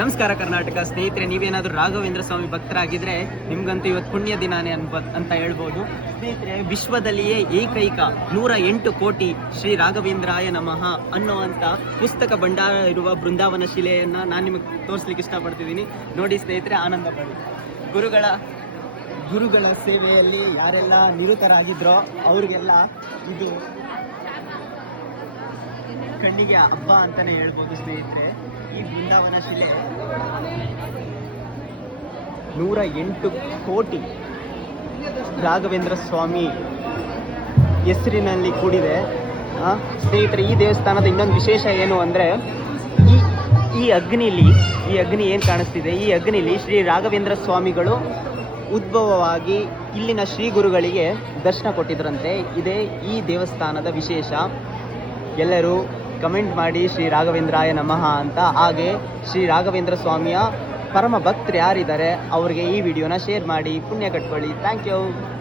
ನಮಸ್ಕಾರ ಕರ್ನಾಟಕ ಸ್ನೇಹಿತರೆ, ನೀವೇನಾದರೂ ರಾಘವೇಂದ್ರ ಸ್ವಾಮಿ ಭಕ್ತರಾಗಿದ್ದರೆ ನಿಮ್ಗಂತೂ ಇವತ್ತು ಪುಣ್ಯ ದಿನಾನೇ ಅಂತ ಹೇಳ್ಬೋದು ಸ್ನೇಹಿತರೆ. ವಿಶ್ವದಲ್ಲಿಯೇ ಏಕೈಕ 108 ಕೋಟಿ ಶ್ರೀ ರಾಘವೇಂದ್ರಾಯ ನಮಃ ಅನ್ನುವಂಥ ಪುಸ್ತಕ ಭಂಡಾರ ಇರುವ ಬೃಂದಾವನ ಶಿಲೆಯನ್ನು ನಾನು ನಿಮಗೆ ತೋರಿಸ್ಲಿಕ್ಕೆ ಇಷ್ಟಪಡ್ತಿದ್ದೀನಿ. ನೋಡಿ ಸ್ನೇಹಿತರೆ, ಆನಂದ ಪಡಿ. ಗುರುಗಳ ಸೇವೆಯಲ್ಲಿ ಯಾರೆಲ್ಲ ನಿರತರಾಗಿದ್ರೋ ಅವ್ರಿಗೆಲ್ಲ ಇದು ಕಣ್ಣಿಗೆ ಹಬ್ಬ ಅಂತಾನೆ ಹೇಳ್ಬೋದು ಸ್ನೇಹಿತರೆ. ಈ ಬೃಂದಾವನ ಶಿಲೆ 108 ಕೋಟಿ ರಾಘವೇಂದ್ರ ಸ್ವಾಮಿ ಹೆಸರಿನಲ್ಲಿ ಕೂಡಿದೆ ಸ್ನೇಹಿತರೆ. ಈ ದೇವಸ್ಥಾನದ ಇನ್ನೊಂದು ವಿಶೇಷ ಏನು ಅಂದರೆ, ಈ ಅಗ್ನಿ ಏನು ಕಾಣಿಸ್ತಿದೆ, ಈ ಅಗ್ನಿಲಿ ಶ್ರೀ ರಾಘವೇಂದ್ರ ಸ್ವಾಮಿಗಳು ಉದ್ಭವವಾಗಿ ಇಲ್ಲಿನ ಶ್ರೀ ಗುರುಗಳಿಗೆ ದರ್ಶನ ಕೊಟ್ಟಿದ್ರಂತೆ. ಇದೇ ಈ ದೇವಸ್ಥಾನದ ವಿಶೇಷ. ಎಲ್ಲರೂ ಕಮೆಂಟ್ ಮಾಡಿ ಶ್ರೀ ರಾಘವೇಂದ್ರಾಯ ನಮಃ ಅಂತ. ಹಾಗೆ ಶ್ರೀ ರಾಘವೇಂದ್ರ ಸ್ವಾಮಿಯ ಪರಮ ಭಕ್ತರು ಯಾರಿದ್ದಾರೆ ಅವರಿಗೆ ಈ ವಿಡಿಯೋನ ಶೇರ್ ಮಾಡಿ ಪುಣ್ಯ ಕಟ್ಕೊಳ್ಳಿ. Thank you.